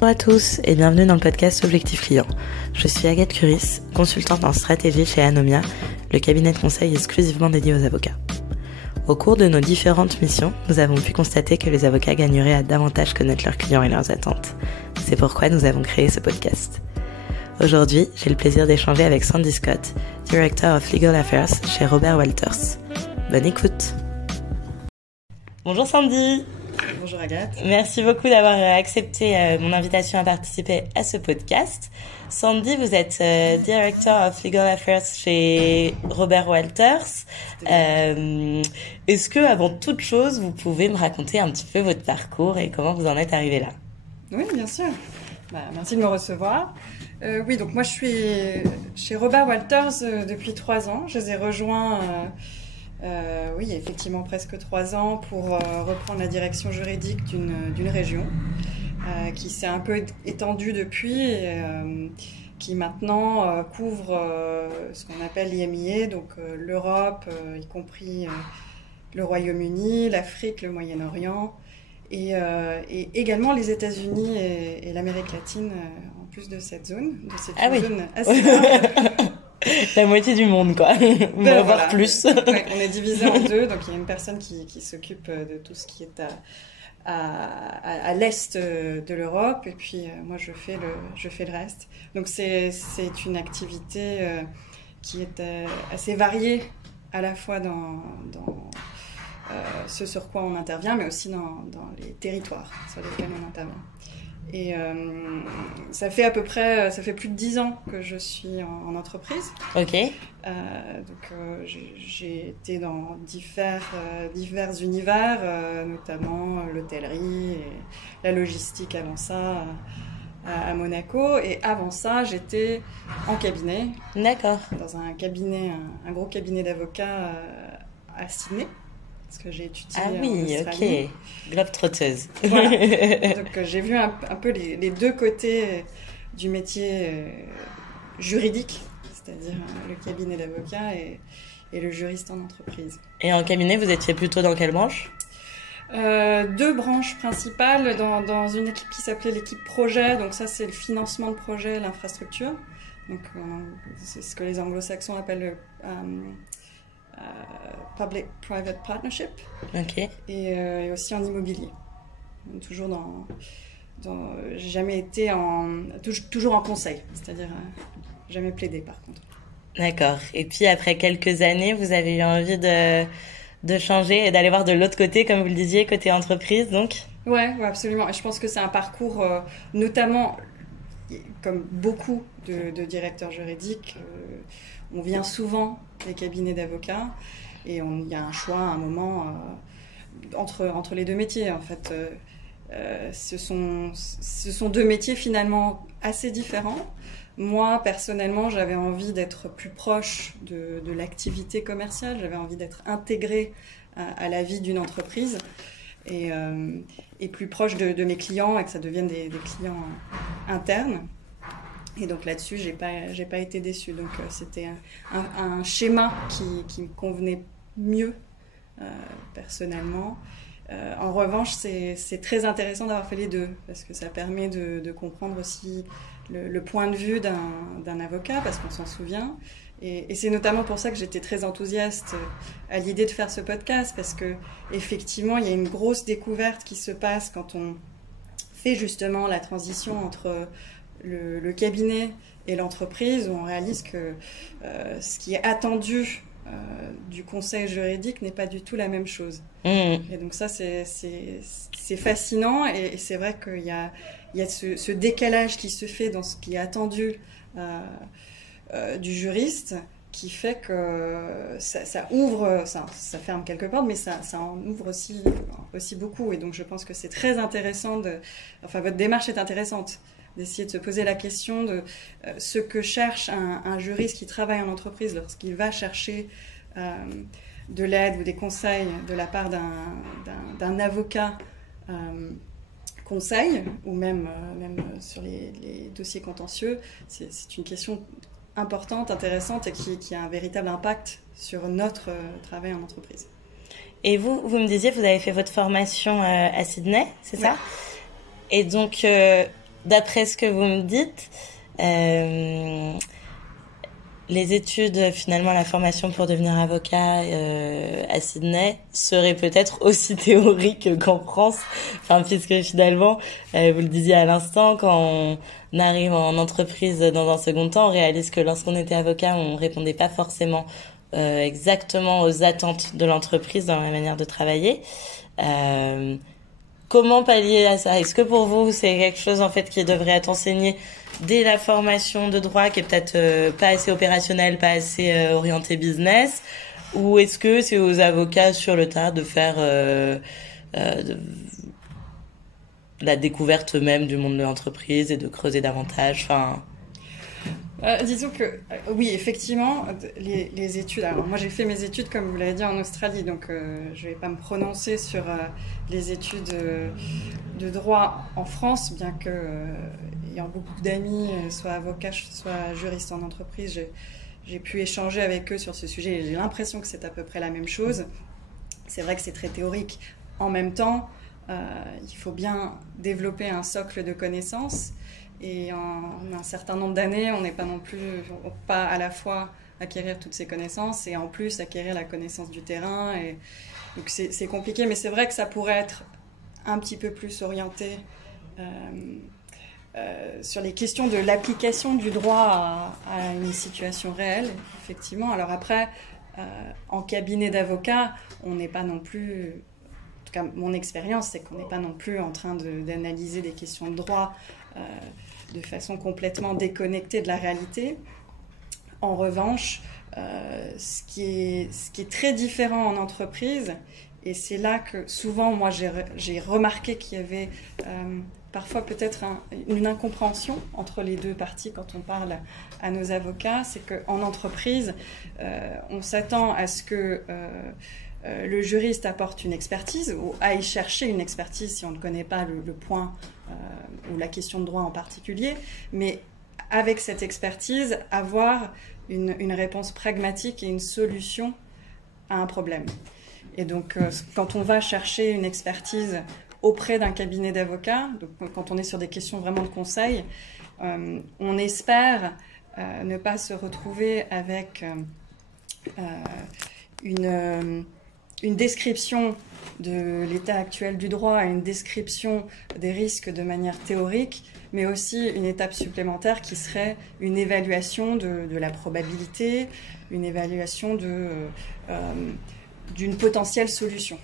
Bonjour à tous et bienvenue dans le podcast Objectif Client. Je suis Agathe Curis, consultante en stratégie chez Anomia, le cabinet de conseil exclusivement dédié aux avocats. Au cours de nos différentes missions, nous avons pu constater que les avocats gagneraient à davantage connaître leurs clients et leurs attentes. C'est pourquoi nous avons créé ce podcast. Aujourd'hui, j'ai le plaisir d'échanger avec Sandy Scott, Director of Legal Affairs chez Robert Walters. Bonne écoute. Bonjour Sandy. Bonjour Agathe. Merci beaucoup d'avoir accepté mon invitation à participer à ce podcast. Sandy, vous êtes Director of Legal Affairs chez Robert Walters. Est-ce que, avant toute chose, vous pouvez me raconter un petit peu votre parcours et comment vous en êtes arrivé là? Oui, bien sûr. Merci de me recevoir. Oui, donc moi je suis chez Robert Walters depuis 3 ans. Je les ai rejoints, oui, effectivement presque 3 ans pour reprendre la direction juridique d'une région qui s'est un peu étendue depuis et qui maintenant couvre ce qu'on appelle l'IMIA, donc l'Europe, y compris le Royaume-Uni, l'Afrique, le Moyen-Orient et également les États-Unis et l'Amérique latine en plus de cette zone, zone assez large. La moitié du monde, quoi. Voire voilà. Plus. Ouais, on est divisé en deux, donc il y a une personne qui s'occupe de tout ce qui est à l'est de l'Europe, et puis moi je fais le reste. Donc c'est une activité qui est assez variée, à la fois dans ce sur quoi on intervient, mais aussi dans les territoires sur lesquels on intervient. Et ça fait plus de 10 ans que je suis en entreprise. Ok. J'ai été dans divers univers, notamment l'hôtellerie et la logistique avant ça à Monaco. Et avant ça, j'étais en cabinet. D'accord. Dans un gros cabinet d'avocats à Sydney. Parce que j'ai étudié en Australie. Ok. Globe-trotteuse. Voilà. Donc j'ai vu un peu les deux côtés du métier juridique, c'est-à-dire le cabinet d'avocat et le juriste en entreprise. Et en cabinet, vous étiez plutôt dans quelle branche ? 2 branches principales dans une équipe qui s'appelait l'équipe projet. Donc ça, c'est le financement de projet, l'infrastructure. Donc c'est ce que les anglo-saxons appellent Public-Private Partnership. Ok. Et aussi en immobilier. Toujours j'ai jamais été toujours en conseil, c'est-à-dire jamais plaidé par contre. D'accord. Et puis après quelques années, vous avez eu envie de changer et d'aller voir de l'autre côté, comme vous le disiez, côté entreprise, donc ? Ouais, absolument. Et je pense que c'est un parcours, notamment, comme beaucoup de directeurs juridiques, on vient souvent des cabinets d'avocats et il y a un choix à un moment entre les deux métiers. En fait, ce sont 2 métiers finalement assez différents. Moi, personnellement, j'avais envie d'être plus proche de l'activité commerciale, j'avais envie d'être intégrée à la vie d'une entreprise et plus proche de mes clients et que ça devienne des clients internes. Et donc là-dessus, j'ai pas été déçue. Donc c'était un schéma qui me convenait mieux personnellement. En revanche, c'est très intéressant d'avoir fait les deux parce que ça permet de comprendre aussi le point de vue d'un avocat parce qu'on s'en souvient. Et c'est notamment pour ça que j'étais très enthousiaste à l'idée de faire ce podcast parce que effectivement, il y a une grosse découverte qui se passe quand on fait justement la transition entre le cabinet et l'entreprise, où on réalise que ce qui est attendu du conseil juridique n'est pas du tout la même chose. Et donc ça, c'est fascinant et c'est vrai qu'il y a ce décalage qui se fait dans ce qui est attendu du juriste qui fait que ça ouvre, ça ferme quelques portes, mais ça en ouvre aussi beaucoup. Et donc je pense que c'est très intéressant votre démarche est intéressante, d'essayer de se poser la question de ce que cherche un juriste qui travaille en entreprise lorsqu'il va chercher de l'aide ou des conseils de la part d'un avocat conseil, ou même sur les dossiers contentieux. C'est une question importante, intéressante et qui a un véritable impact sur notre travail en entreprise. Et vous me disiez, vous avez fait votre formation à Sydney, c'est ça ? Et donc, d'après ce que vous me dites, les études, finalement, la formation pour devenir avocat à Sydney serait peut-être aussi théorique qu'en France. Enfin, puisque finalement, vous le disiez à l'instant, quand on arrive en entreprise dans un second temps, on réalise que lorsqu'on était avocat, on répondait pas forcément exactement aux attentes de l'entreprise dans la manière de travailler. Comment pallier à ça? Est-ce que pour vous, c'est quelque chose en fait qui devrait être enseigné dès la formation de droit, qui est peut-être pas assez opérationnelle, pas assez orientée business, ou est-ce que c'est aux avocats sur le tas de faire la découverte même du monde de l'entreprise et de creuser davantage, enfin... Disons que oui, effectivement, les études. Alors moi, j'ai fait mes études, comme vous l'avez dit, en Australie, donc je vais pas me prononcer sur les études de droit en France, bien que ayant beaucoup d'amis, soit avocats, soit juristes en entreprise, j'ai pu échanger avec eux sur ce sujet. Et j'ai l'impression que c'est à peu près la même chose. C'est vrai que c'est très théorique. En même temps, il faut bien développer un socle de connaissances. Et en un certain nombre d'années, on n'est pas non plus, pas à la fois acquérir toutes ces connaissances et en plus acquérir la connaissance du terrain. Et donc c'est compliqué, mais c'est vrai que ça pourrait être un petit peu plus orienté sur les questions de l'application du droit à une situation réelle, effectivement. Alors après, en cabinet d'avocat, on n'est pas non plus... En tout cas, mon expérience, c'est qu'on n'est pas non plus en train d'analyser des questions de droit de façon complètement déconnectée de la réalité. En revanche, ce qui est très différent en entreprise, et c'est là que souvent, moi, j'ai remarqué qu'il y avait parfois peut-être une incompréhension entre les deux parties quand on parle à nos avocats, c'est qu'en entreprise, on s'attend à ce que... le juriste apporte une expertise ou aille chercher une expertise si on ne connaît pas le point ou la question de droit en particulier, mais avec cette expertise, avoir une réponse pragmatique et une solution à un problème. Et donc, quand on va chercher une expertise auprès d'un cabinet d'avocats, quand on est sur des questions vraiment de conseil, on espère ne pas se retrouver avec une description de l'état actuel du droit, une description des risques de manière théorique, mais aussi une étape supplémentaire qui serait une évaluation de la probabilité, une évaluation d'une potentielle solution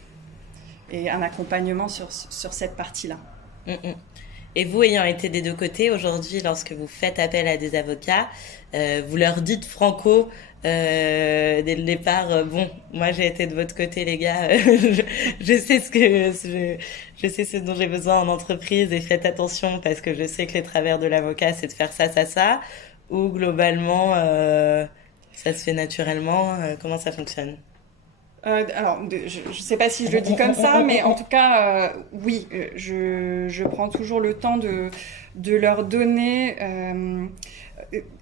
et un accompagnement sur cette partie-là. Et vous, ayant été des deux côtés, aujourd'hui, lorsque vous faites appel à des avocats, vous leur dites franco dès le départ, bon, moi j'ai été de votre côté, les gars, je sais je sais ce dont j'ai besoin en entreprise et faites attention parce que je sais que les travers de l'avocat, c'est de faire ça, ou globalement, ça se fait naturellement, comment ça fonctionne? Alors, je ne sais pas si je le dis comme ça, mais en tout cas, oui, je prends toujours le temps de leur donner,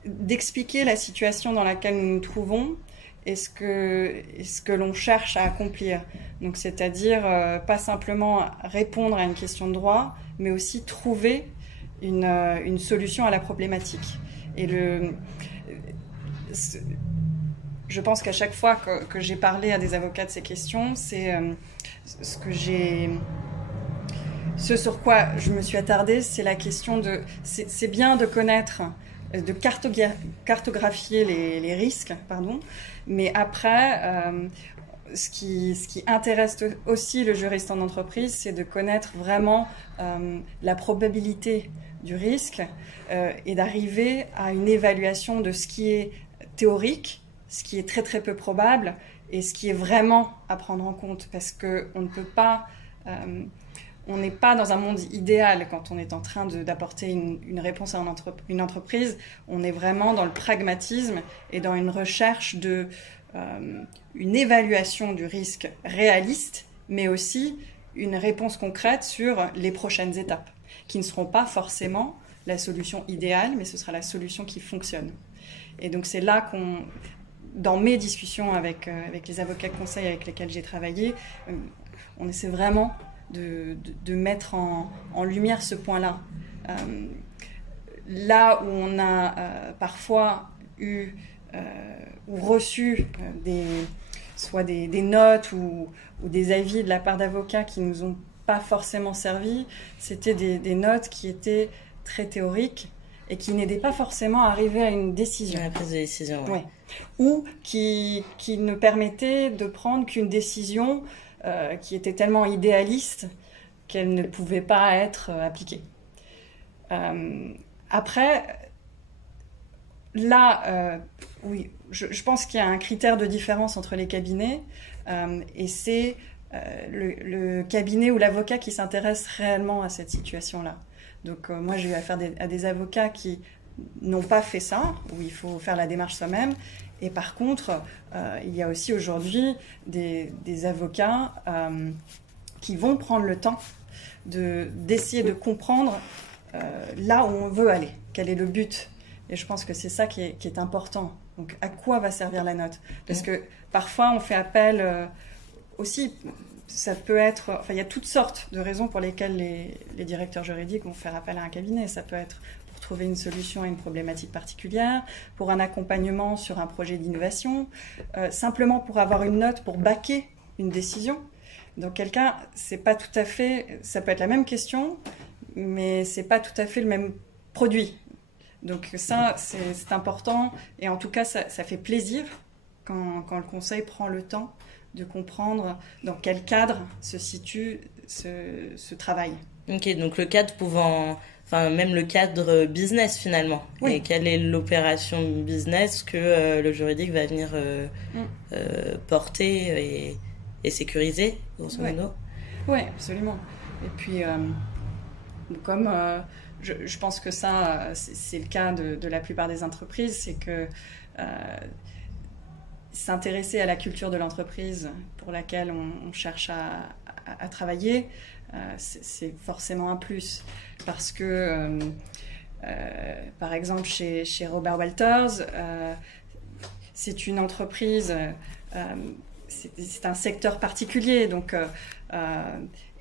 d'expliquer la situation dans laquelle nous nous trouvons et ce que l'on cherche à accomplir. Donc, c'est-à-dire pas simplement répondre à une question de droit, mais aussi trouver une solution à la problématique. Et je pense qu'à chaque fois que j'ai parlé à des avocats de ces questions, c'est ce sur quoi je me suis attardée, c'est la question c'est bien de connaître, de cartographier les risques, pardon, mais après, ce qui intéresse aussi le juriste en entreprise, c'est de connaître vraiment la probabilité du risque et d'arriver à une évaluation de ce qui est théorique, ce qui est très très peu probable et ce qui est vraiment à prendre en compte, parce qu'on ne peut pas, on n'est pas dans un monde idéal quand on est en train d'apporter une réponse à une entreprise. On est vraiment dans le pragmatisme et dans une recherche une évaluation du risque réaliste, mais aussi une réponse concrète sur les prochaines étapes, qui ne seront pas forcément la solution idéale, mais ce sera la solution qui fonctionne. Et donc c'est là dans mes discussions avec les avocats de conseil avec lesquels j'ai travaillé, on essaie vraiment de mettre en lumière ce point-là. là où on a parfois eu ou reçu soit des notes ou des avis de la part d'avocats qui nous ont pas forcément servi, c'était des notes qui étaient très théoriques et qui n'aidaient pas forcément à arriver à une décision. À la prise de décision, ouais. Ou qui ne permettaient de prendre qu'une décision qui était tellement idéaliste qu'elle ne pouvait pas être appliquée. Après, là, oui, je pense qu'il y a un critère de différence entre les cabinets et c'est le cabinet ou l'avocat qui s'intéresse réellement à cette situation-là. Donc moi, j'ai eu affaire à des avocats qui n'ont pas fait ça, où il faut faire la démarche soi-même. Et par contre, il y a aussi aujourd'hui des avocats qui vont prendre le temps d'essayer de comprendre là où on veut aller, quel est le but. Et je pense que c'est ça qui est important. Donc, à quoi va servir la note? Parce que parfois, on fait appel aussi, ça peut être... Enfin, il y a toutes sortes de raisons pour lesquelles les directeurs juridiques vont faire appel à un cabinet. Ça peut être pour trouver une solution à une problématique particulière, pour un accompagnement sur un projet d'innovation, simplement pour avoir une note pour baquer une décision. Donc, quelqu'un, c'est pas tout à fait... Ça peut être la même question, mais c'est pas tout à fait le même produit. Donc ça, c'est important. Et en tout cas, ça fait plaisir quand le conseil prend le temps de comprendre dans quel cadre se situe ce travail. Ok, donc le cadre pouvant... Enfin, même le cadre business, finalement. Oui. Et quelle est l'opération business que le juridique va venir porter et sécuriser, grosso modo. Oui, absolument. Et puis, comme... Je pense que ça, c'est le cas de la plupart des entreprises, c'est que s'intéresser à la culture de l'entreprise pour laquelle on cherche à travailler, c'est forcément un plus. Parce que, par exemple, chez Robert Walters, c'est une entreprise, c'est un secteur particulier, donc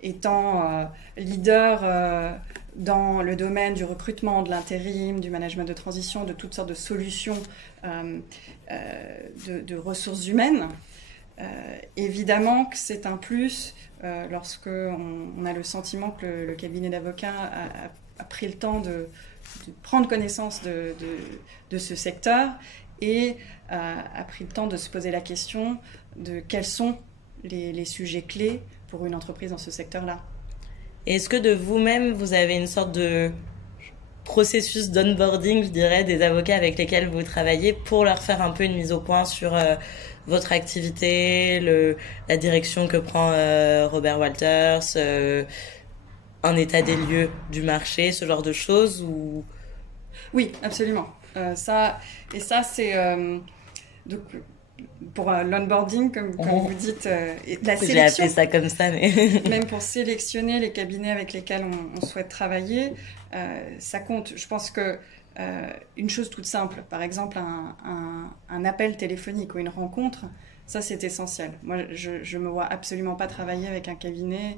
étant leader dans le domaine du recrutement, de l'intérim, du management de transition, de toutes sortes de solutions de ressources humaines. Évidemment que c'est un plus lorsque on a le sentiment que le cabinet d'avocats a pris le temps de prendre connaissance de ce secteur et a pris le temps de se poser la question de quels sont les sujets clés pour une entreprise dans ce secteur-là. Est-ce que de vous-même, vous avez une sorte de processus d'onboarding, je dirais, des avocats avec lesquels vous travaillez pour leur faire un peu une mise au point sur votre activité, la direction que prend Robert Walters, un état des lieux du marché, ce genre de choses ou... Oui, absolument. Ça, c'est... donc, pour l'onboarding, comme vous dites, la sélection. J'ai appelé ça comme ça, mais... Même pour sélectionner les cabinets avec lesquels on souhaite travailler, ça compte. Je pense que une chose toute simple, par exemple un appel téléphonique ou une rencontre, ça c'est essentiel. Moi, je me vois absolument pas travailler avec un cabinet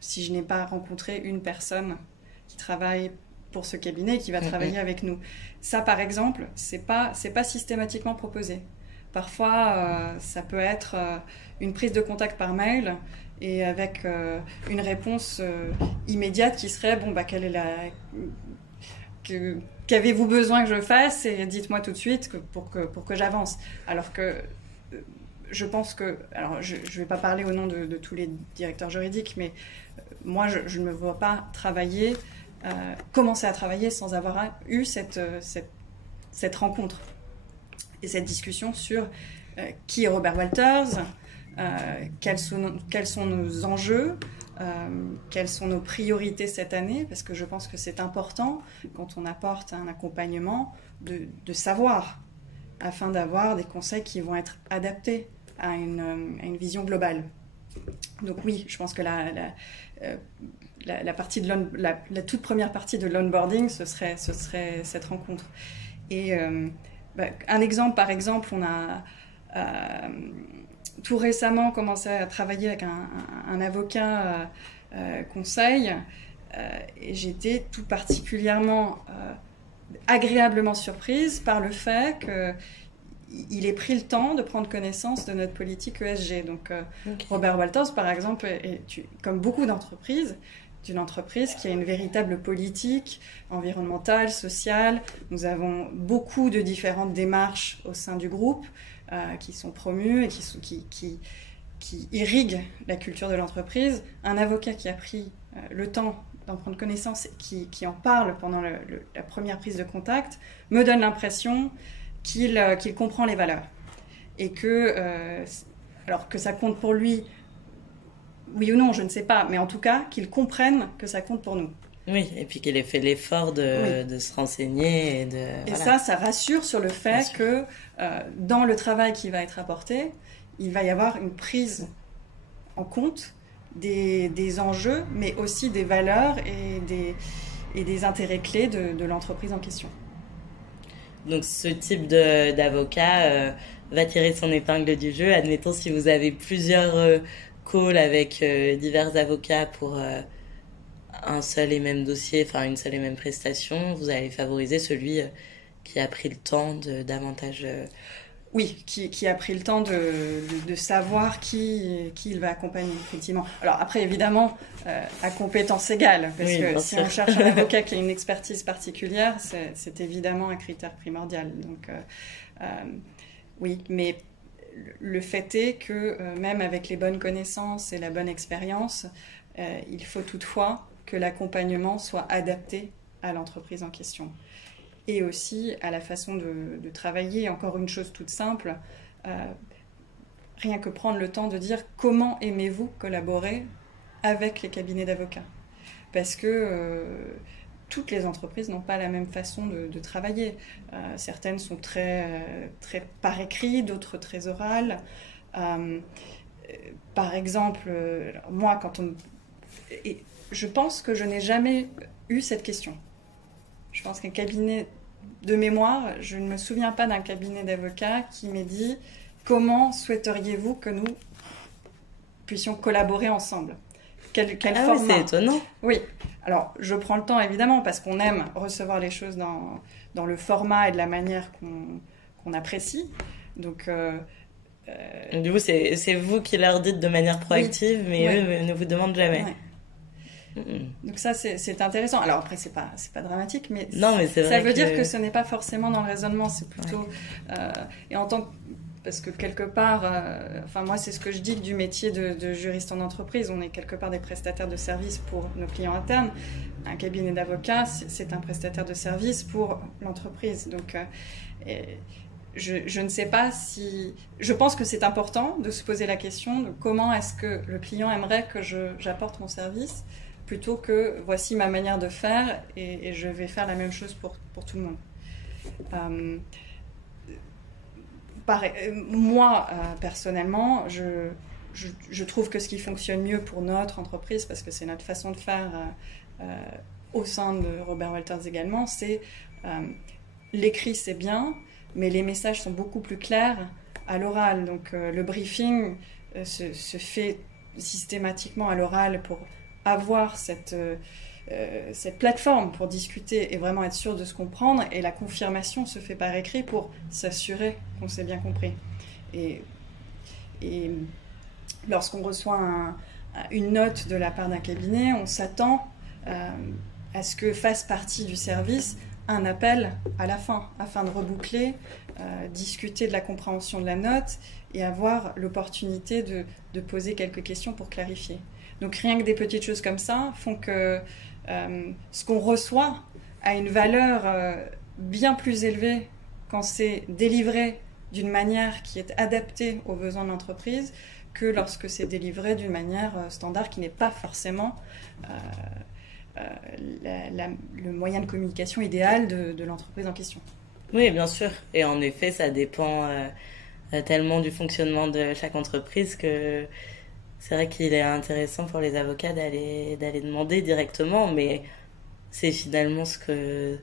si je n'ai pas rencontré une personne qui travaille pour ce cabinet et qui va travailler avec nous. Ça, par exemple, c'est pas systématiquement proposé. Parfois, ça peut être une prise de contact par mail et avec une réponse immédiate qui serait bon, quelle est qu'avez-vous besoin que je fasse et dites-moi tout de suite pour que j'avance. Alors que je pense que, alors je ne vais pas parler au nom de tous les directeurs juridiques, mais moi je ne me vois pas commencer à travailler sans avoir eu cette rencontre et cette discussion sur qui est Robert Walters, quels sont nos enjeux, quelles sont nos priorités cette année, parce que je pense que c'est important quand on apporte un accompagnement de savoir, afin d'avoir des conseils qui vont être adaptés à une vision globale. Donc oui, je pense que la toute première partie de l'onboarding, ce serait cette rencontre. Et un exemple, par exemple, on a tout récemment commencé à travailler avec un avocat conseil Et j'étais tout particulièrement agréablement surprise par le fait qu'il ait pris le temps de prendre connaissance de notre politique ESG. Donc, Robert Walters, par exemple, comme beaucoup d'entreprises, d'une entreprise qui a une véritable politique environnementale, sociale. Nous avons beaucoup de différentes démarches au sein du groupe qui sont promues et qui irriguent la culture de l'entreprise. Un avocat qui a pris le temps d'en prendre connaissance, qui en parle pendant la première prise de contact, me donne l'impression qu'il comprend les valeurs. Et alors que ça compte pour lui, oui ou non, je ne sais pas, mais en tout cas, qu'il comprenne que ça compte pour nous. Oui, et puis qu'il ait fait l'effort de se renseigner. Et voilà. Ça rassure sur le fait que dans le travail qui va être apporté, il va y avoir une prise en compte des enjeux, mais aussi des valeurs et des intérêts clés de l'entreprise en question. Donc ce type d'avocat va tirer son épingle du jeu. Admettons, si vous avez plusieurs calls avec divers avocats pour un seul et même dossier, enfin une seule et même prestation, vous allez favoriser celui qui a pris le temps de davantage... Oui, qui a pris le temps de savoir qui il va accompagner, effectivement. Alors après, évidemment, à compétence égale, parce que si on cherche un avocat qui a une expertise particulière, c'est évidemment un critère primordial. Donc, oui, mais le fait est que même avec les bonnes connaissances et la bonne expérience, il faut toutefois que l'accompagnement soit adapté à l'entreprise en question. Et aussi à la façon de travailler. Encore une chose toute simple, rien que prendre le temps de dire comment aimez-vous collaborer avec les cabinets d'avocats. Parce que toutes les entreprises n'ont pas la même façon de travailler. Certaines sont très par écrit, d'autres très orales. Par exemple, moi, je pense que je n'ai jamais eu cette question. Je pense qu'un cabinet de mémoire, je ne me souviens pas d'un cabinet d'avocats qui m'ait dit « Comment souhaiteriez-vous que nous puissions collaborer ensemble ?» Quel format ? Oui, c'est étonnant. Oui. Alors, je prends le temps, évidemment, parce qu'on aime recevoir les choses dans le format et de la manière qu'on apprécie. Donc, du coup, c'est vous qui leur dites de manière proactive, mais eux ne vous demandent jamais. Ouais. Donc ça, c'est intéressant. Alors après, c'est pas dramatique, mais, non, mais ça veut dire que ce n'est pas forcément dans le raisonnement, c'est plutôt... et en tant que... Parce que quelque part, enfin moi, c'est ce que je dis du métier de juriste en entreprise. On est quelque part des prestataires de services pour nos clients internes. Un cabinet d'avocats, c'est un prestataire de services pour l'entreprise. Donc, je ne sais pas si... Je pense que c'est important de se poser la question de comment est-ce que le client aimerait que j'apporte mon service, plutôt que voici ma manière de faire et je vais faire la même chose pour tout le monde. Moi, personnellement, je trouve que ce qui fonctionne mieux pour notre entreprise, parce que c'est notre façon de faire au sein de Robert Walters également, c'est l'écrit, c'est bien, mais les messages sont beaucoup plus clairs à l'oral. Donc le briefing se fait systématiquement à l'oral pour avoir cette plateforme pour discuter et vraiment être sûr de se comprendre, et la confirmation se fait par écrit pour s'assurer qu'on s'est bien compris. Et lorsqu'on reçoit une note de la part d'un cabinet, on s'attend à ce que fasse partie du service un appel à la fin, afin de reboucler, discuter de la compréhension de la note et avoir l'opportunité de poser quelques questions pour clarifier. Donc rien que des petites choses comme ça font que ce qu'on reçoit a une valeur bien plus élevée quand c'est délivré d'une manière qui est adaptée aux besoins de l'entreprise que lorsque c'est délivré d'une manière standard qui n'est pas forcément le moyen de communication idéal de l'entreprise en question. Oui, bien sûr. Et en effet, ça dépend tellement du fonctionnement de chaque entreprise que c'est vrai qu'il est intéressant pour les avocats d'aller demander directement, mais c'est finalement ce que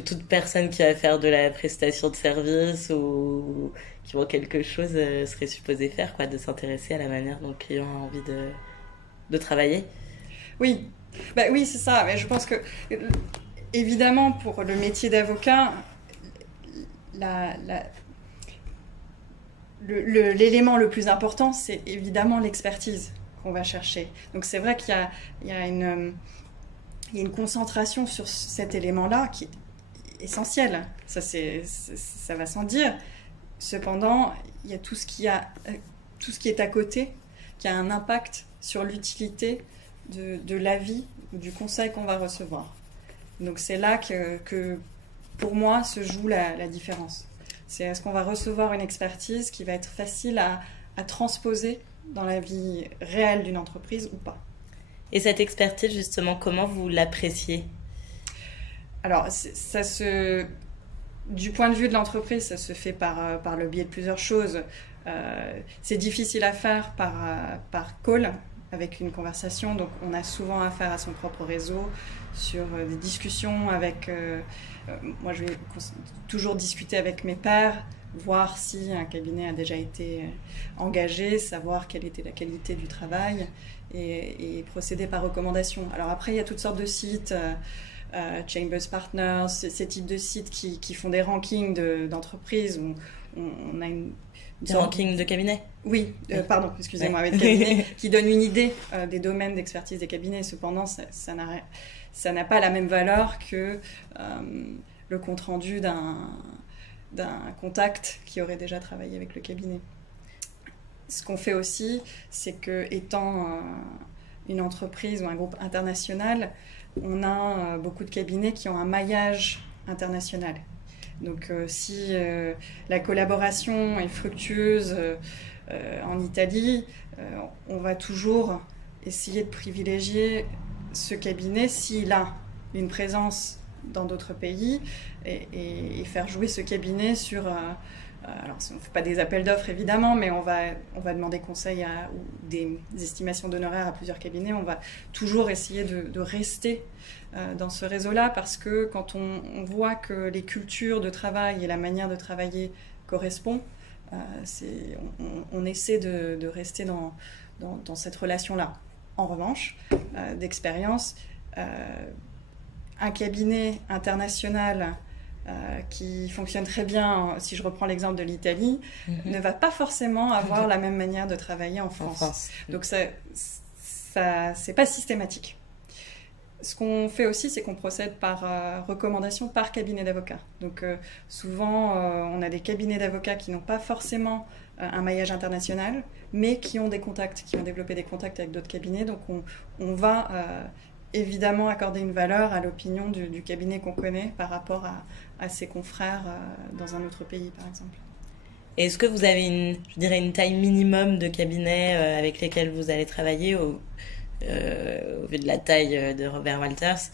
toute personne qui va faire de la prestation de service ou qui voit quelque chose serait supposée faire, quoi, de s'intéresser à la manière dont le client a envie de travailler. Oui, Oui, c'est ça. Mais je pense que, évidemment, pour le métier d'avocat, l'élément le plus important, c'est évidemment l'expertise qu'on va chercher. Donc c'est vrai qu'il y a une concentration sur cet élément-là qui est essentiel. Ça va sans dire. Cependant, il y a tout ce qui est à côté, qui a un impact sur l'utilité de l'avis ou du conseil qu'on va recevoir. Donc c'est là que pour moi, se joue la différence. C'est est-ce qu'on va recevoir une expertise qui va être facile à transposer dans la vie réelle d'une entreprise ou pas. Et cette expertise, justement, comment vous l'appréciez ? Alors, du point de vue de l'entreprise, ça se fait par le biais de plusieurs choses. C'est difficile à faire par call, avec une conversation. Donc, on a souvent affaire à son propre réseau, sur des discussions avec... moi, je vais toujours discuter avec mes pairs, voir si un cabinet a déjà été engagé, savoir quelle était la qualité du travail et procéder par recommandation. Alors après, il y a toutes sortes de sites, Chambers Partners, ces types de sites qui font des rankings d'entreprises où on a des rankings de cabinets. Oui, pardon, excusez-moi, avec cabinet, qui donne une idée des domaines d'expertise des cabinets. Cependant, ça n'a pas la même valeur que le compte-rendu d'un contact qui aurait déjà travaillé avec le cabinet. Ce qu'on fait aussi, c'est que, étant une entreprise ou un groupe international, on a beaucoup de cabinets qui ont un maillage international. Donc si la collaboration est fructueuse en Italie, on va toujours essayer de privilégier ce cabinet s'il a une présence dans d'autres pays et faire jouer ce cabinet sur... alors on ne fait pas des appels d'offres évidemment, mais on va demander conseil ou des estimations d'honoraires à plusieurs cabinets. On va toujours essayer de rester dans ce réseau-là, parce que quand on voit que les cultures de travail et la manière de travailler correspondent, on essaie de rester dans cette relation-là. En revanche, d'expérience, un cabinet international qui fonctionne très bien, si je reprends l'exemple de l'Italie, ne va pas forcément avoir la même manière de travailler en France. Donc c'est pas systématique. Ce qu'on fait aussi, c'est qu'on procède par recommandation par cabinet d'avocats. Donc souvent, on a des cabinets d'avocats qui n'ont pas forcément un maillage international, mais qui ont des contacts, qui ont développé des contacts avec d'autres cabinets. Donc on va évidemment accorder une valeur à l'opinion du cabinet qu'on connaît par rapport à ses confrères dans un autre pays, par exemple. Et est-ce que vous avez une taille minimum de cabinets avec lesquels vous allez travailler au vu de la taille de Robert Walters?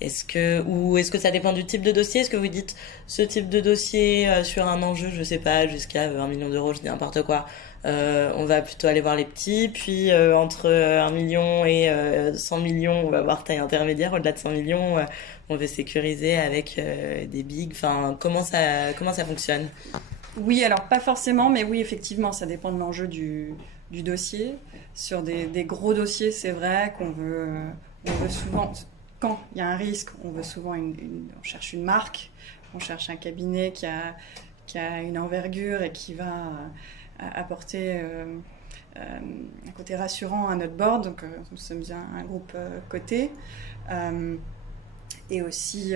Est-ce que ça dépend du type de dossier? Est-ce que vous dites ce type de dossier sur un enjeu, je sais pas, jusqu'à 1 million d'euros, je dis n'importe quoi, on va plutôt aller voir les petits, puis entre 1 million et 100 millions, on va voir taille intermédiaire, au-delà de 100 millions, on veut sécuriser avec des bigs, enfin, comment ça fonctionne? Oui, alors pas forcément, mais oui, effectivement, ça dépend de l'enjeu du dossier. Sur des gros dossiers, c'est vrai qu'on veut souvent, quand il y a un risque, on veut souvent on cherche une marque, on cherche un cabinet qui a une envergure et qui va apporter un côté rassurant à notre board. Donc nous sommes un groupe coté et aussi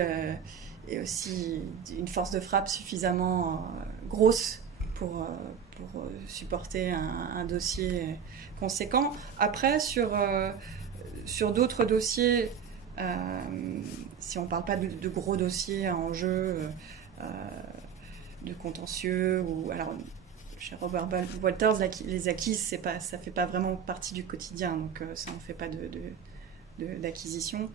une force de frappe suffisamment grosse pour supporter un dossier conséquent. Après, sur d'autres dossiers, si on ne parle pas de gros dossiers à enjeu, de contentieux, ou alors chez Robert Walters, les acquises, ça ne fait pas vraiment partie du quotidien, donc ça, on ne fait pas d'acquisition.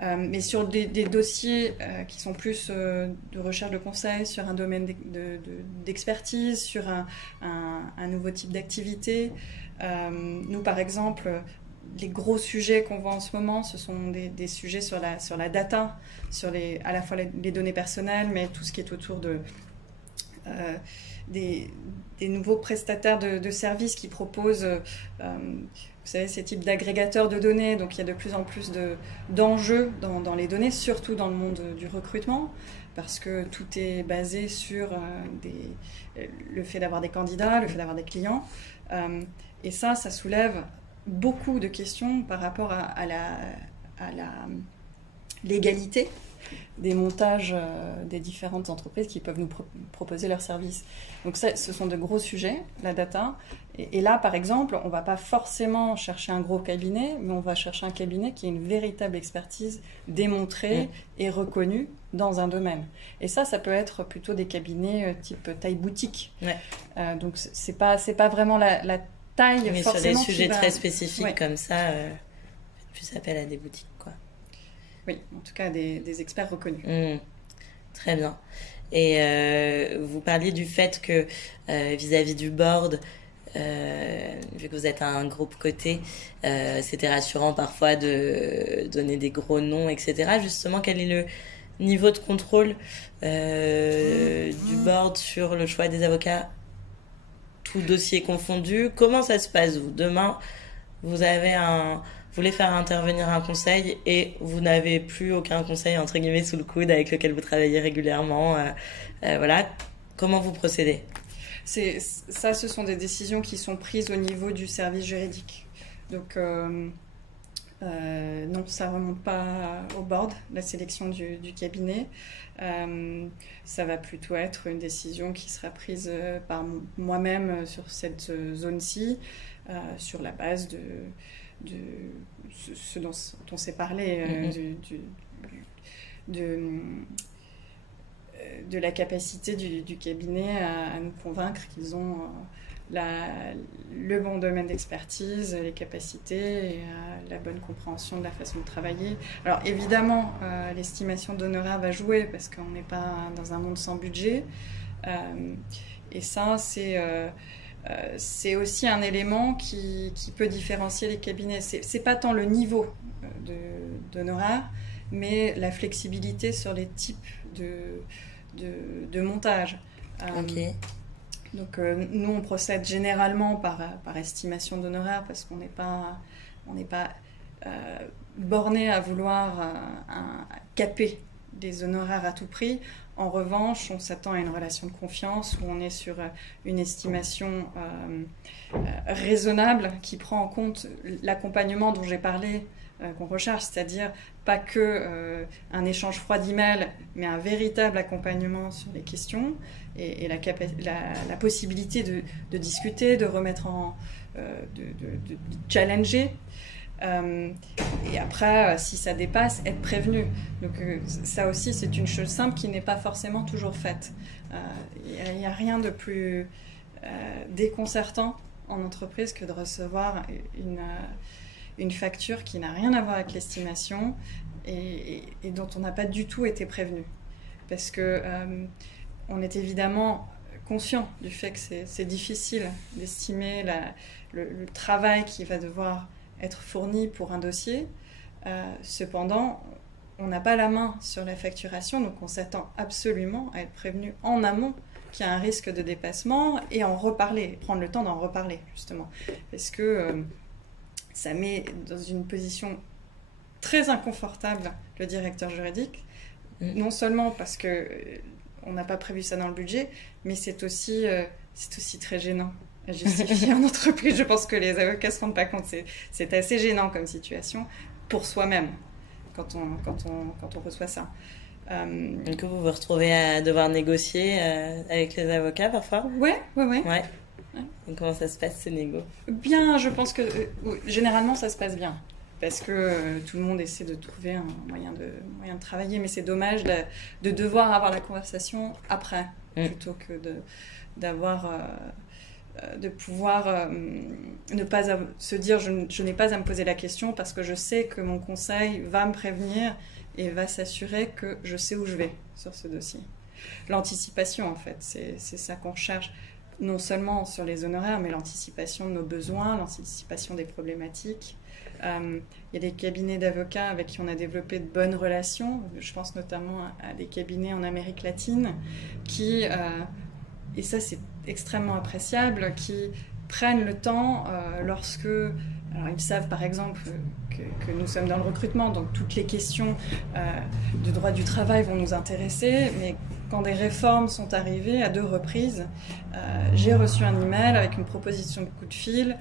Mais sur des dossiers qui sont plus de recherche de conseil, sur un domaine d'expertise, sur un nouveau type d'activité, nous par exemple, les gros sujets qu'on voit en ce moment, ce sont des sujets sur la data, à la fois les données personnelles, mais tout ce qui est autour des nouveaux prestataires de services qui proposent vous savez, ces types d'agrégateurs de données. Donc il y a de plus en plus d'enjeux dans les données, surtout dans le monde du recrutement, parce que tout est basé sur le fait d'avoir des candidats, le fait d'avoir des clients. Et ça soulève beaucoup de questions par rapport à la l'égalité des montages des différentes entreprises qui peuvent nous proposer leurs services. Donc ça, ce sont de gros sujets, la data. Et là, par exemple, on ne va pas forcément chercher un gros cabinet, mais on va chercher un cabinet qui a une véritable expertise démontrée et reconnue dans un domaine. Et ça peut être plutôt des cabinets type taille boutique. Ouais. Donc c'est pas vraiment la taille mais forcément. Sur des sujets très spécifiques comme ça, plus appel à des boutiques, quoi. Oui, en tout cas des experts reconnus. Très bien. Et vous parliez du fait que vis-à-vis du board, vu que vous êtes un groupe coté, c'était rassurant parfois de donner des gros noms, etc. Justement, quel est le niveau de contrôle du board sur le choix des avocats, tout dossier confondu? Comment ça se passe, vous? Demain, vous voulez faire intervenir un conseil et vous n'avez plus aucun conseil entre guillemets sous le coude avec lequel vous travaillez régulièrement. Voilà. Comment vous procédez? Ce sont des décisions qui sont prises au niveau du service juridique. Donc, non, ça ne remonte pas au board, la sélection du cabinet. Ça va plutôt être une décision qui sera prise par moi-même sur cette zone-ci, sur la base de ce dont on s'est parlé, de la capacité du cabinet à nous convaincre qu'ils ont le bon domaine d'expertise, les capacités et la bonne compréhension de la façon de travailler. Alors évidemment, l'estimation d'honoraires va jouer parce qu'on n'est pas dans un monde sans budget. Et ça, c'est aussi un élément qui peut différencier les cabinets. C'est pas tant le niveau d'honoraires, mais la flexibilité sur les types de montage. Donc nous, on procède généralement par estimation d'honoraires parce qu'on n'est pas borné à vouloir caper des honoraires à tout prix. En revanche, on s'attend à une relation de confiance où on est sur une estimation raisonnable qui prend en compte l'accompagnement dont j'ai parlé, qu'on recherche, c'est-à-dire pas que un échange froid d'email, mais un véritable accompagnement sur les questions et la possibilité de discuter, de remettre de challenger. Et après, si ça dépasse, être prévenu. Donc ça aussi, c'est une chose simple qui n'est pas forcément toujours faite. Il n'y a rien de plus déconcertant en entreprise que de recevoir une facture qui n'a rien à voir avec l'estimation et dont on n'a pas du tout été prévenu. Parce que on est évidemment conscient du fait que c'est difficile d'estimer le travail qui va devoir être fourni pour un dossier. Cependant, on n'a pas la main sur la facturation, donc on s'attend absolument à être prévenu en amont qu'il y a un risque de dépassement et en reparler, prendre le temps d'en reparler, justement. Parce que ça met dans une position très inconfortable le directeur juridique, non seulement parce qu'on n'a pas prévu ça dans le budget, mais c'est aussi très gênant à justifier en entreprise. Je pense que les avocats ne se rendent pas compte. C'est assez gênant comme situation pour soi-même quand on reçoit ça. Donc vous vous retrouvez à devoir négocier avec les avocats parfois? Ouais. Et comment ça se passe ces négos? Bien, je pense que généralement ça se passe bien. Parce que tout le monde essaie de trouver un moyen de travailler, mais c'est dommage de devoir avoir la conversation après, plutôt que de pouvoir ne pas se dire je n'ai pas à me poser la question parce que je sais que mon conseil va me prévenir et va s'assurer que je sais où je vais sur ce dossier. L'anticipation, en fait, c'est ça qu'on cherche, non seulement sur les honoraires, mais l'anticipation de nos besoins, l'anticipation des problématiques. Il y a des cabinets d'avocats avec qui on a développé de bonnes relations. Je pense notamment à des cabinets en Amérique latine qui, et ça c'est extrêmement appréciable, qui prennent le temps lorsque Alors ils savent par exemple que nous sommes dans le recrutement, donc toutes les questions de droit du travail vont nous intéresser, mais quand des réformes sont arrivées à 2 reprises, j'ai reçu un email avec une proposition de coup de fil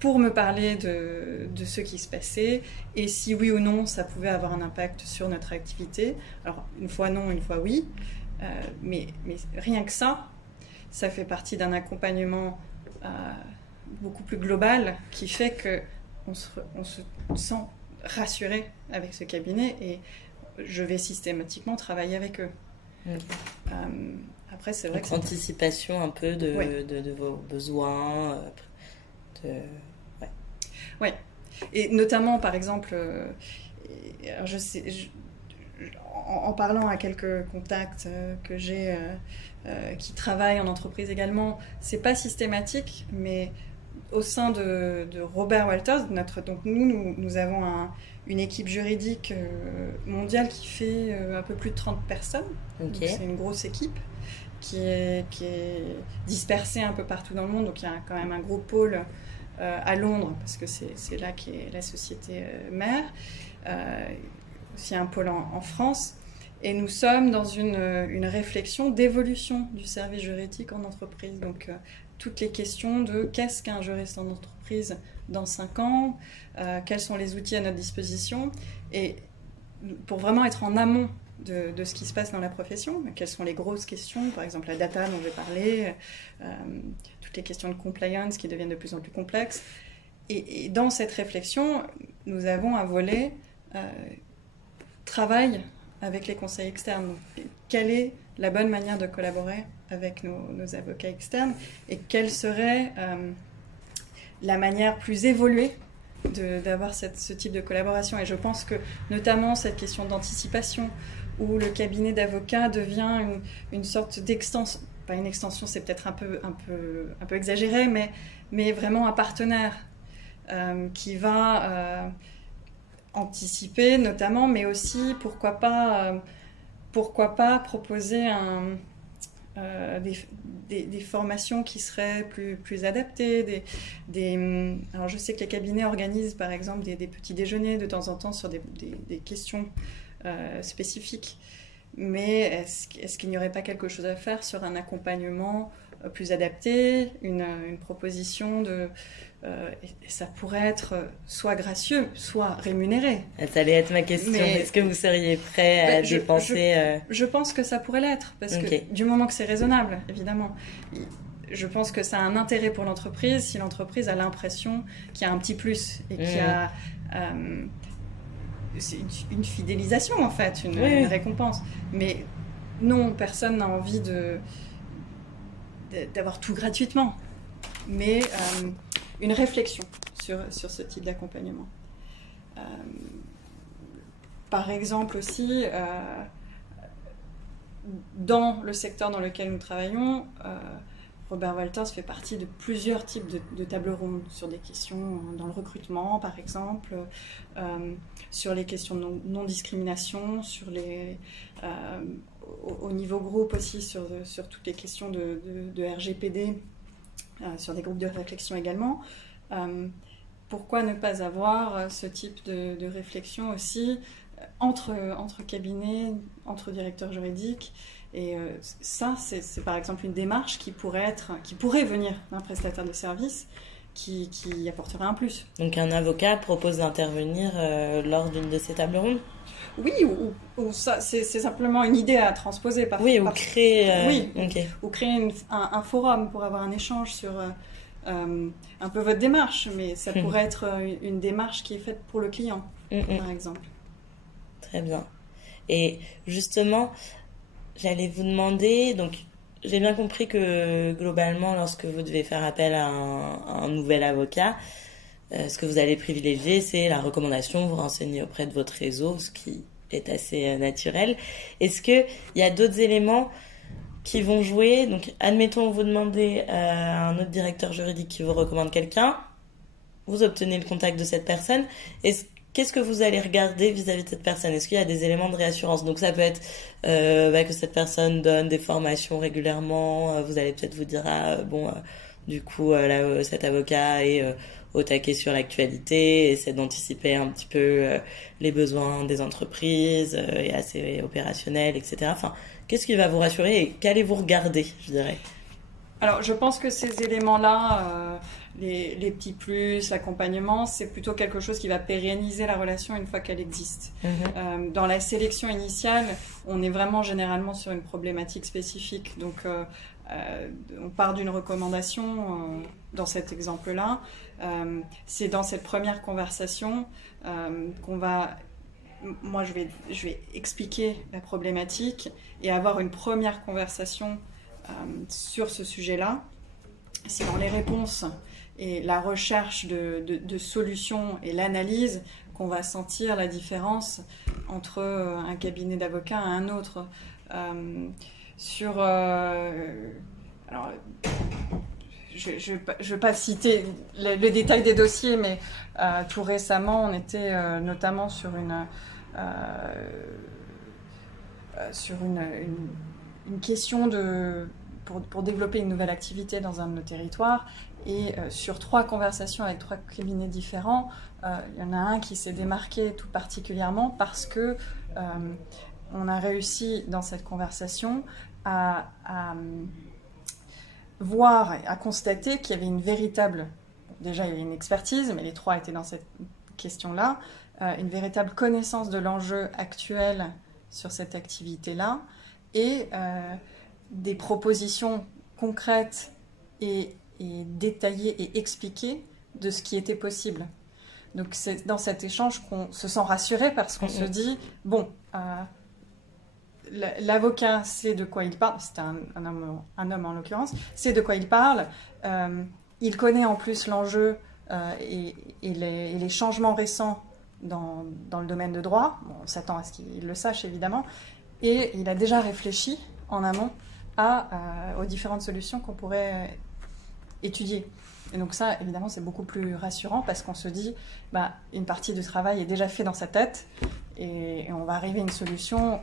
pour me parler de ce qui se passait et si oui ou non ça pouvait avoir un impact sur notre activité. Alors une fois non, une fois oui, mais rien que ça fait partie d'un accompagnement beaucoup plus global qui fait qu'on se sent rassuré avec ce cabinet et je vais systématiquement travailler avec eux. Okay. Après, c'est vrai donc, anticipation un peu de vos besoins. Ouais. Et notamment, par exemple, en parlant à quelques contacts que j'ai qui travaillent en entreprise également, c'est pas systématique, mais au sein de Robert Walters, donc nous avons une équipe juridique mondiale qui fait un peu plus de 30 personnes. Okay. Donc c'est une grosse équipe qui est dispersée un peu partout dans le monde. Donc il y a quand même un gros pôle à Londres, parce que c'est là qu'est la société mère. Aussi un pôle en France. Et nous sommes dans une réflexion d'évolution du service juridique en entreprise. Donc toutes les questions de qu'est-ce qu'un juriste en entreprise dans 5 ans, quels sont les outils à notre disposition, et pour vraiment être en amont de ce qui se passe dans la profession, quelles sont les grosses questions, par exemple la data dont j'ai parlé, toutes les questions de compliance qui deviennent de plus en plus complexes. Et dans cette réflexion, nous avons un volet travail avec les conseils externes. Donc, quelle est la bonne manière de collaborer avec nos avocats externes et quelle serait la manière plus évoluée d'avoir ce type de collaboration. Et je pense que notamment cette question d'anticipation où le cabinet d'avocats devient une sorte d'extension, pas une extension, c'est peut-être un peu exagéré, mais vraiment un partenaire qui va anticiper notamment, mais aussi pourquoi pas proposer des formations qui seraient plus adaptées. Alors je sais que les cabinets organisent par exemple des petits déjeuners de temps en temps sur des questions spécifiques. Mais est-ce qu'il n'y aurait pas quelque chose à faire sur un accompagnement plus adapté, une proposition et ça pourrait être soit gracieux, soit rémunéré. Ça allait être ma question. Est-ce que vous seriez prêt à dépenser je pense que ça pourrait l'être, parce que du moment que c'est raisonnable, évidemment. Je pense que ça a un intérêt pour l'entreprise si l'entreprise a l'impression qu'il y a un petit plus et qu'il y a c'est une fidélisation en fait, une récompense. Mais non, personne n'a envie d'avoir tout gratuitement. Mais une réflexion sur ce type d'accompagnement. Par exemple aussi, dans le secteur dans lequel nous travaillons, Robert Walters fait partie de plusieurs types de tables rondes sur des questions dans le recrutement, par exemple, sur les questions de non-discrimination, sur au niveau groupe aussi, sur toutes les questions de RGPD, sur des groupes de réflexion également. Pourquoi ne pas avoir ce type de réflexion aussi entre cabinets, entre directeurs juridiques? Et ça, c'est par exemple une démarche qui pourrait venir d'un prestataire de service qui apporterait un plus. Donc un avocat propose d'intervenir lors d'une de ces tables rondes ? Oui, ou ça, c'est simplement une idée à transposer. Ou créer... ou créer un forum pour avoir un échange sur un peu votre démarche, mais ça pourrait être une démarche qui est faite pour le client, par exemple. Très bien. Et justement, j'allais vous demander, donc j'ai bien compris que globalement, lorsque vous devez faire appel à un nouvel avocat, ce que vous allez privilégier, c'est la recommandation, vous renseigner auprès de votre réseau, ce qui est assez naturel. Est-ce qu'il y a d'autres éléments qui vont jouer? Donc, admettons, vous demandez à un autre directeur juridique qui vous recommande quelqu'un, vous obtenez le contact de cette personne. Qu'est-ce que vous allez regarder vis-à-vis de cette personne? Est-ce qu'il y a des éléments de réassurance? Donc ça peut être que cette personne donne des formations régulièrement. Vous allez peut-être vous dire du coup, là, cet avocat est au taquet sur l'actualité, essaie d'anticiper un petit peu les besoins des entreprises, est assez opérationnel, etc. Enfin, qu'est-ce qui va vous rassurer et qu'allez-vous regarder, je dirais? Alors, je pense que ces éléments-là, les petits plus, l'accompagnement, c'est plutôt quelque chose qui va pérenniser la relation une fois qu'elle existe. Dans la sélection initiale, on est vraiment généralement sur une problématique spécifique. Donc, on part d'une recommandation dans cet exemple-là. C'est dans cette première conversation qu'on va... Moi, je vais expliquer la problématique et avoir une première conversation sur ce sujet-là. C'est dans les réponses et la recherche de solutions et l'analyse qu'on va sentir la différence entre un cabinet d'avocats et un autre. Alors, je ne vais pas citer le détail des dossiers, mais tout récemment, on était notamment sur une question pour développer une nouvelle activité dans un de nos territoires. Et sur 3 conversations avec 3 cabinets différents, il y en a un qui s'est démarqué tout particulièrement parce que on a réussi dans cette conversation à voir, à constater qu'il y avait une véritable... Déjà, il y avait une expertise, mais les 3 étaient dans cette question-là, une véritable connaissance de l'enjeu actuel sur cette activité-là et des propositions concrètes et détaillées et expliquées de ce qui était possible. Donc c'est dans cet échange qu'on se sent rassuré parce qu'on se dit, bon, l'avocat sait de quoi il parle, c'était un homme en l'occurrence, sait de quoi il parle, il connaît en plus l'enjeu et les changements récents dans le domaine de droit, bon, on s'attend à ce qu'il le sache évidemment, et il a déjà réfléchi en amont aux différentes solutions qu'on pourrait étudier. Et donc ça, évidemment, c'est beaucoup plus rassurant parce qu'on se dit, une partie du travail est déjà fait dans sa tête et on va arriver à une solution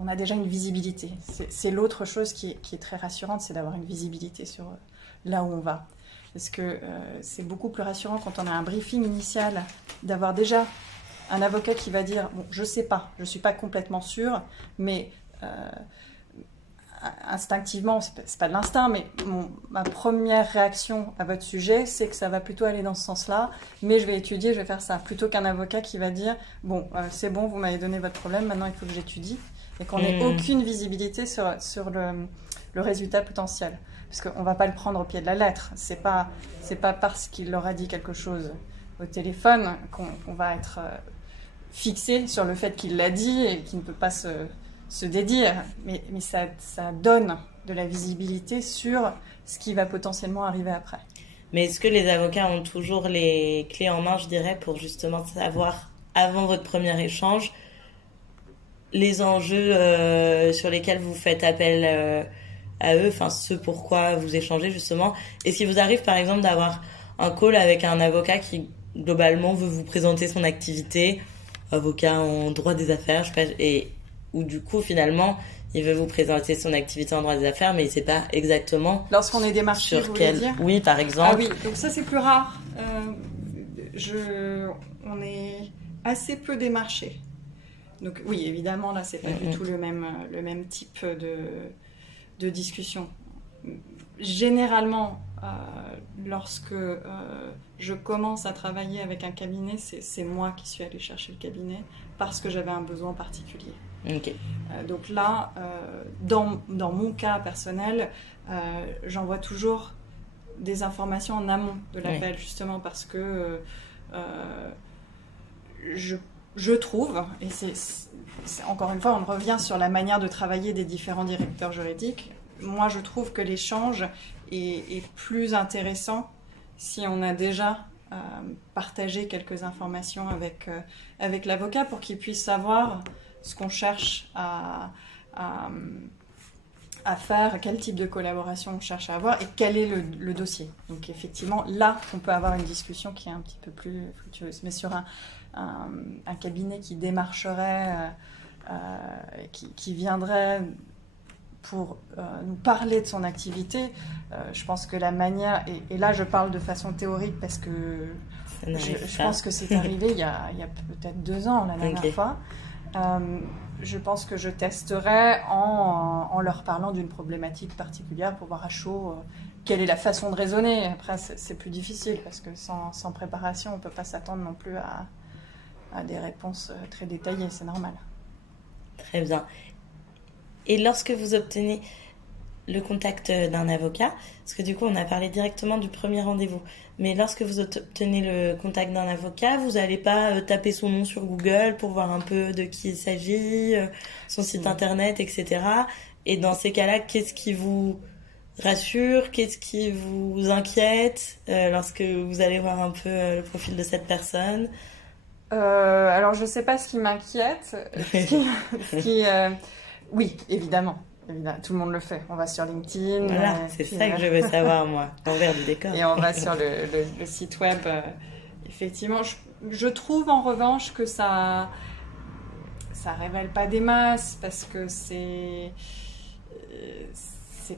on a déjà une visibilité. C'est l'autre chose qui est très rassurante, c'est d'avoir une visibilité sur là où on va. Parce que c'est beaucoup plus rassurant quand on a un briefing initial, d'avoir déjà un avocat qui va dire, bon, je sais pas, je suis pas complètement sûr, mais instinctivement, c'est pas de l'instinct, mais ma première réaction à votre sujet, c'est que ça va plutôt aller dans ce sens-là, mais je vais étudier, je vais faire ça, plutôt qu'un avocat qui va dire, bon, c'est bon, vous m'avez donné votre problème, maintenant il faut que j'étudie, et qu'on n'ait aucune visibilité sur le résultat potentiel. Parce qu'on ne va pas le prendre au pied de la lettre. C'est pas parce qu'il leur a dit quelque chose au téléphone qu'on va être fixé sur le fait qu'il l'a dit et qu'il ne peut pas se dédire. Mais ça donne de la visibilité sur ce qui va potentiellement arriver après. Mais est-ce que les avocats ont toujours les clés en main, je dirais, pour justement savoir, avant votre premier échange, les enjeux sur lesquels vous faites appel à eux, enfin ce pourquoi vous échangez justement. Et s'il vous arrive par exemple d'avoir un call avec un avocat qui globalement veut vous présenter son activité, avocat en droit des affaires, je sais pas, et où du coup finalement il veut vous présenter son activité en droit des affaires, mais il sait pas exactement. Lorsqu'on est démarché, vous voulez dire ? Oui, par exemple. Ah oui, donc ça c'est plus rare. On est assez peu démarché. Donc oui, évidemment là c'est pas du tout le même type de discussion. Généralement, lorsque je commence à travailler avec un cabinet, c'est moi qui suis allée chercher le cabinet parce que j'avais un besoin particulier. Okay. Donc là, dans mon cas personnel, j'envoie toujours des informations en amont de l'appel, justement parce que je trouve, et encore une fois, on revient sur la manière de travailler des différents directeurs juridiques. Moi, je trouve que l'échange est plus intéressant si on a déjà partagé quelques informations avec l'avocat pour qu'il puisse savoir ce qu'on cherche à faire, quel type de collaboration on cherche à avoir et quel est le dossier. Donc effectivement, là, on peut avoir une discussion qui est un petit peu plus fructueuse. Mais sur un cabinet qui démarcherait, qui viendrait pour nous parler de son activité, je pense que la manière, et là je parle de façon théorique parce que je pense que c'est arrivé il y a peut-être 2 ans la dernière fois. Je pense que je testerai en leur parlant d'une problématique particulière pour voir à chaud quelle est la façon de raisonner. Après, c'est plus difficile parce que sans préparation, on ne peut pas s'attendre non plus à des réponses très détaillées, c'est normal. Très bien. Et lorsque vous obtenez le contact d'un avocat, parce que du coup on a parlé directement du premier rendez-vous, mais lorsque vous obtenez le contact d'un avocat, vous n'allez pas taper son nom sur Google pour voir un peu de qui il s'agit, son site internet, etc. Et dans ces cas-là, qu'est-ce qui vous rassure, qu'est-ce qui vous inquiète lorsque vous allez voir un peu le profil de cette personne? Alors je ne sais pas ce qui m'inquiète, oui, évidemment. Tout le monde le fait. On va sur LinkedIn. Voilà, c'est ça que je veux savoir, moi, l'envers du décor. Et on va sur le site web. Effectivement, je trouve en revanche que ça révèle pas des masses parce que c'est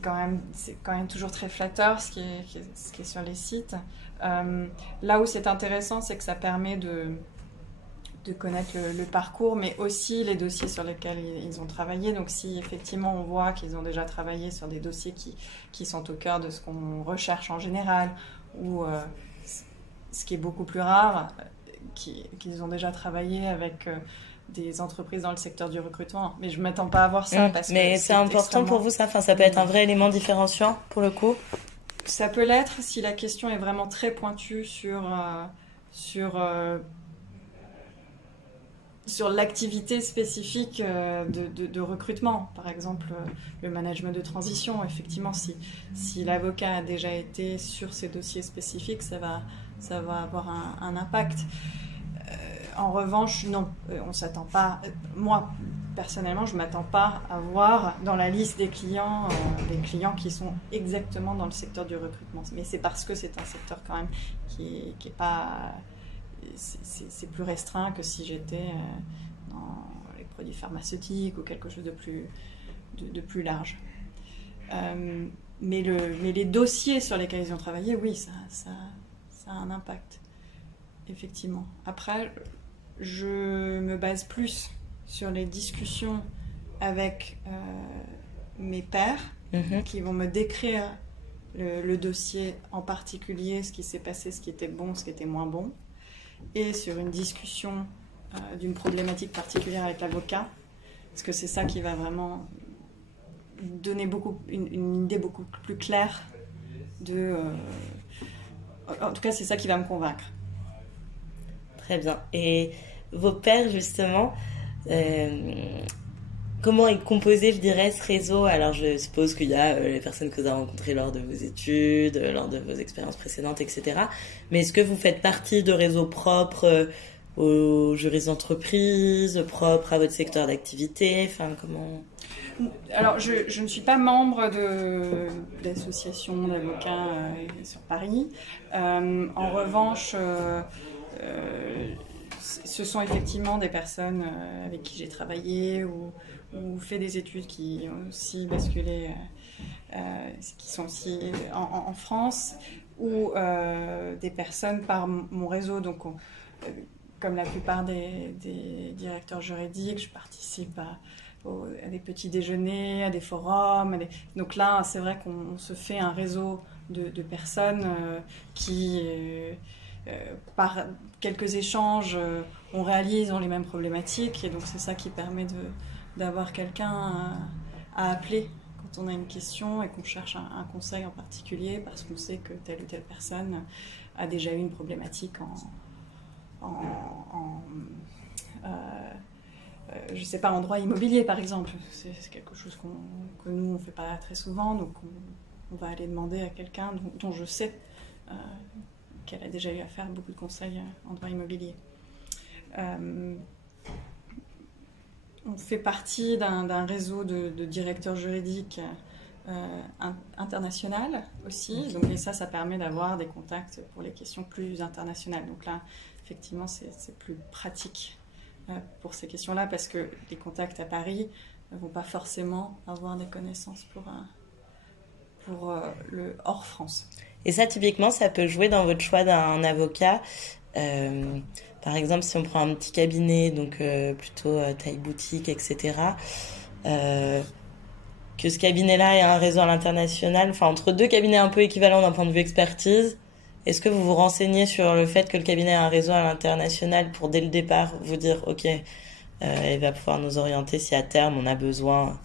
quand même toujours très flatteur ce qui est sur les sites. Là où c'est intéressant, c'est que ça permet de connaître le parcours, mais aussi les dossiers sur lesquels ils ont travaillé. Donc si effectivement on voit qu'ils ont déjà travaillé sur des dossiers qui sont au cœur de ce qu'on recherche en général, ou ce qui est beaucoup plus rare, qu'ils ont déjà travaillé avec des entreprises dans le secteur du recrutement. Mais je ne m'attends pas à voir ça. Mais c'est important pour vous ça, enfin, ça peut être un vrai élément différenciant pour le coup. Ça peut l'être si la question est vraiment très pointue sur l'activité spécifique de recrutement. Par exemple, le management de transition. Effectivement, si l'avocat a déjà été sur ces dossiers spécifiques, ça va avoir un impact. En revanche, non, on s'attend pas. Moi, personnellement, je ne m'attends pas à voir dans la liste des clients qui sont exactement dans le secteur du recrutement. Mais c'est parce que c'est un secteur quand même qui est pas... C'est plus restreint que si j'étais dans les produits pharmaceutiques ou quelque chose de plus large. Mais les dossiers sur lesquels ils ont travaillé, oui, ça a un impact, effectivement. Après, je me base plus sur les discussions avec mes pairs qui vont me décrire le dossier en particulier, ce qui s'est passé, ce qui était bon, ce qui était moins bon, et sur une discussion d'une problématique particulière avec l'avocat, parce que c'est ça qui va vraiment donner une idée beaucoup plus claire en tout cas, c'est ça qui va me convaincre. Très bien. Et vos pairs, justement, comment est composé, je dirais, ce réseau? Alors, je suppose qu'il y a les personnes que vous avez rencontrées lors de vos études, lors de vos expériences précédentes, etc. Mais est-ce que vous faites partie de réseaux propres aux juristes d'entreprise, propres à votre secteur d'activité? Enfin, comment... Alors, je ne suis pas membre d'associations d'avocats sur Paris. En revanche, ce sont effectivement des personnes avec qui j'ai travaillé ou fait des études qui ont aussi basculé, qui sont aussi en France, ou des personnes par mon réseau. Donc, comme la plupart des directeurs juridiques, je participe à des petits déjeuners, à des forums. Donc là, c'est vrai qu'on se fait un réseau de personnes qui, par quelques échanges, on réalise, ont les mêmes problématiques. Et donc, c'est ça qui permet d'avoir quelqu'un à appeler quand on a une question et qu'on cherche un conseil en particulier, parce qu'on sait que telle ou telle personne a déjà eu une problématique je ne sais pas, en droit immobilier par exemple. C'est quelque chose que nous on ne fait pas très souvent, donc on va aller demander à quelqu'un dont je sais qu'elle a déjà eu à faire beaucoup de conseils en droit immobilier. On fait partie d'un réseau de directeurs juridiques international aussi, donc, et ça permet d'avoir des contacts pour les questions plus internationales. Donc là, effectivement, c'est plus pratique pour ces questions-là, parce que les contacts à Paris, ne vont pas forcément avoir des connaissances pour le hors France. Et ça, typiquement, ça peut jouer dans votre choix d'un avocat. Par exemple, si on prend un petit cabinet, donc plutôt taille boutique, etc., que ce cabinet-là ait un réseau à l'international, enfin entre deux cabinets un peu équivalents d'un point de vue expertise, est-ce que vous vous renseignez sur le fait que le cabinet a un réseau à l'international pour dès le départ vous dire ok, il va pouvoir nous orienter si à terme on a besoin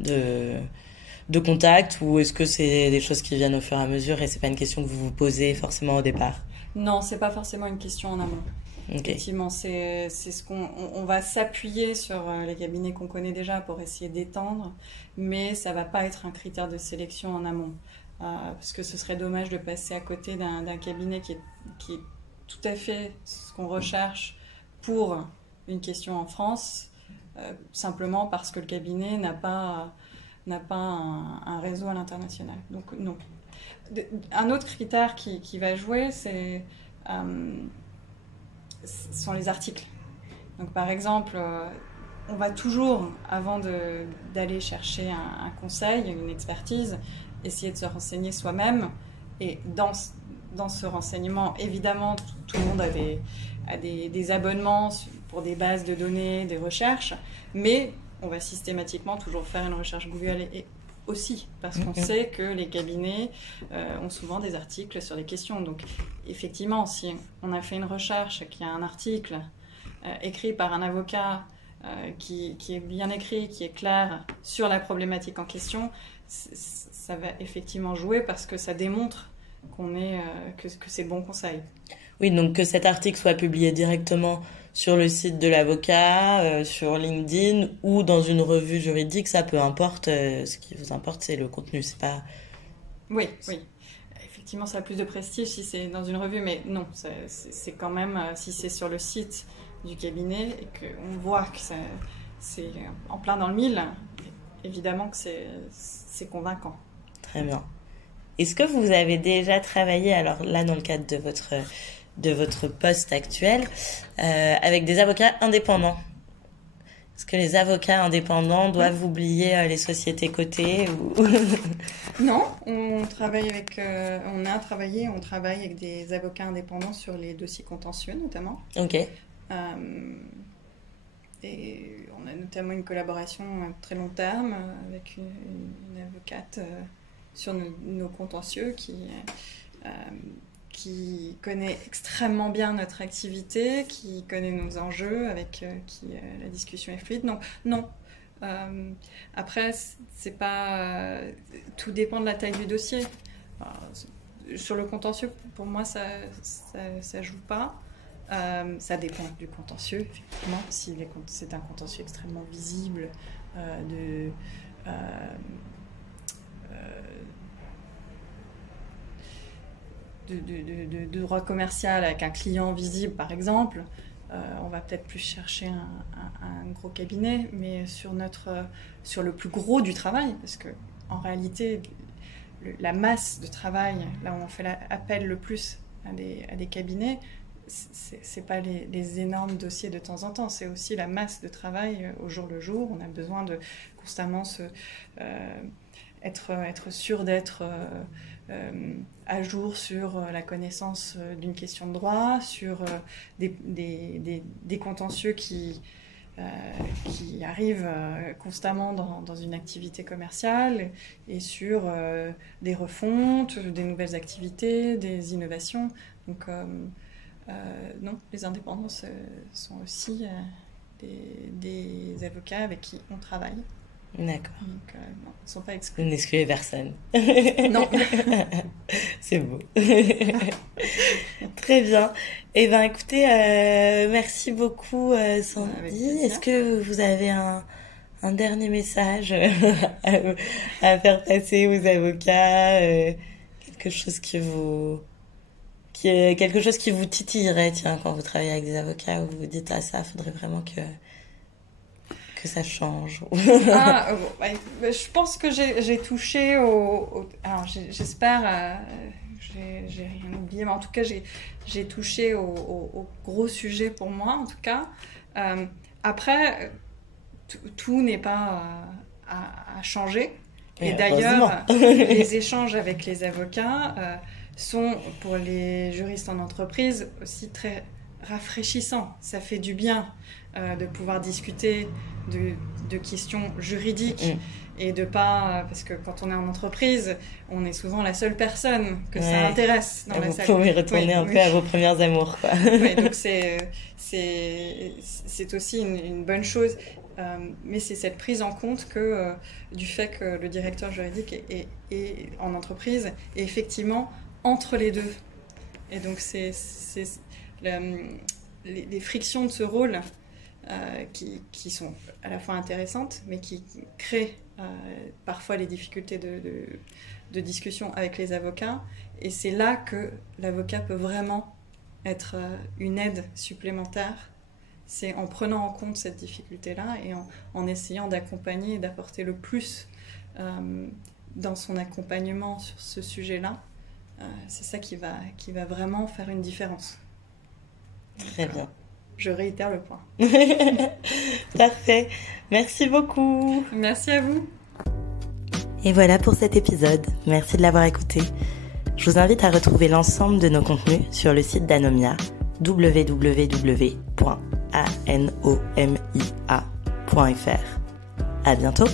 de contacts, ou est-ce que c'est des choses qui viennent au fur et à mesure et c'est pas une question que vous vous posez forcément au départ? Non, c'est pas forcément une question en amont. Okay. Effectivement, c'est ce on va s'appuyer sur les cabinets qu'on connaît déjà pour essayer d'étendre, mais ça va pas être un critère de sélection en amont. Parce que ce serait dommage de passer à côté d'un cabinet qui est tout à fait ce qu'on recherche pour une question en France, simplement parce que le cabinet n'a pas un réseau à l'international. Donc non. Un autre critère qui va jouer, sont les articles. Donc par exemple, on va toujours, avant d'aller chercher un conseil, une expertise, essayer de se renseigner soi-même. Et dans ce renseignement, évidemment, tout le monde a des abonnements pour des bases de données, des recherches, mais on va systématiquement toujours faire une recherche Google et aussi, parce qu'on sait que les cabinets ont souvent des articles sur les questions. Donc, effectivement, si on a fait une recherche, qu'il y a un article écrit par un avocat qui est bien écrit, qui est clair sur la problématique en question, ça va effectivement jouer parce que ça démontre que c'est le bon conseil. Oui, donc que cet article soit publié directement sur le site de l'avocat, sur LinkedIn ou dans une revue juridique, ça peu importe. Ce qui vous importe, c'est le contenu, c'est pas... Oui. Effectivement, ça a plus de prestige si c'est dans une revue, mais non, c'est quand même, si c'est sur le site du cabinet et qu'on voit que c'est en plein dans le mille, évidemment que c'est convaincant. Très bien. Est-ce que vous avez déjà travaillé, alors là dans le cadre de votre poste actuel, avec des avocats indépendants? Est-ce que les avocats indépendants doivent oublier les sociétés cotées ou... Non, on travaille avec des avocats indépendants sur les dossiers contentieux notamment. Ok. Et on a notamment une collaboration à très long terme avec une avocate sur nos contentieux qui connaît extrêmement bien notre activité, qui connaît nos enjeux, avec qui la discussion est fluide. Donc non. Après, c'est pas tout dépend de la taille du dossier. Sur le contentieux, pour moi, ça joue pas. Ça dépend du contentieux, effectivement. Si c'est un contentieux extrêmement visible de droit commercial avec un client visible, par exemple, on va peut-être plus chercher un gros cabinet, mais sur le plus gros du travail, parce que en réalité, la masse de travail, là où on fait appel le plus à des cabinets, c'est pas les énormes dossiers de temps en temps, c'est aussi la masse de travail au jour le jour. On a besoin de constamment être sûr d'être à jour sur la connaissance d'une question de droit, sur des contentieux qui arrivent constamment dans une activité commerciale, et sur des refontes, des nouvelles activités, des innovations. Donc non, les indépendants sont aussi des avocats avec qui on travaille. D'accord. Donc, non, ils ne sont pas exclus. Vous n'excluez personne. Non. C'est beau. Très bien. Eh bien, écoutez, merci beaucoup, Sandy. Est-ce que vous avez un dernier message à faire passer aux avocats, quelque chose qui vous titillerait, tiens, quand vous travaillez avec des avocats, où vous vous dites, ah, ça, faudrait vraiment que ça change. Je pense que j'ai touché alors j'espère, j'ai rien oublié, mais en tout cas j'ai touché au gros sujet pour moi, en tout cas. Après, tout n'est pas à changer. Oui, et d'ailleurs, les échanges avec les avocats sont, pour les juristes en entreprise, aussi très rafraîchissants. Ça fait du bien de pouvoir discuter de questions juridiques. Et de pas... Parce que quand on est en entreprise, on est souvent la seule personne que ça intéresse dans la salle. Vous pouvez retourner un peu à vos premières amours, quoi. Oui, donc c'est aussi une bonne chose. Mais c'est cette prise en compte du fait que le directeur juridique est en entreprise est effectivement entre les deux. Et donc les frictions de ce rôle qui sont à la fois intéressantes, mais qui créent parfois les difficultés de discussion avec les avocats. Et c'est là que l'avocat peut vraiment être une aide supplémentaire. C'est en prenant en compte cette difficulté-là et en essayant d'accompagner et d'apporter le plus dans son accompagnement sur ce sujet-là. C'est ça qui va vraiment faire une différence. Très bien. Je réitère le point. Parfait. Merci beaucoup. Merci à vous. Et voilà pour cet épisode. Merci de l'avoir écouté. Je vous invite à retrouver l'ensemble de nos contenus sur le site d'Anomia, www.anomia.fr. À bientôt.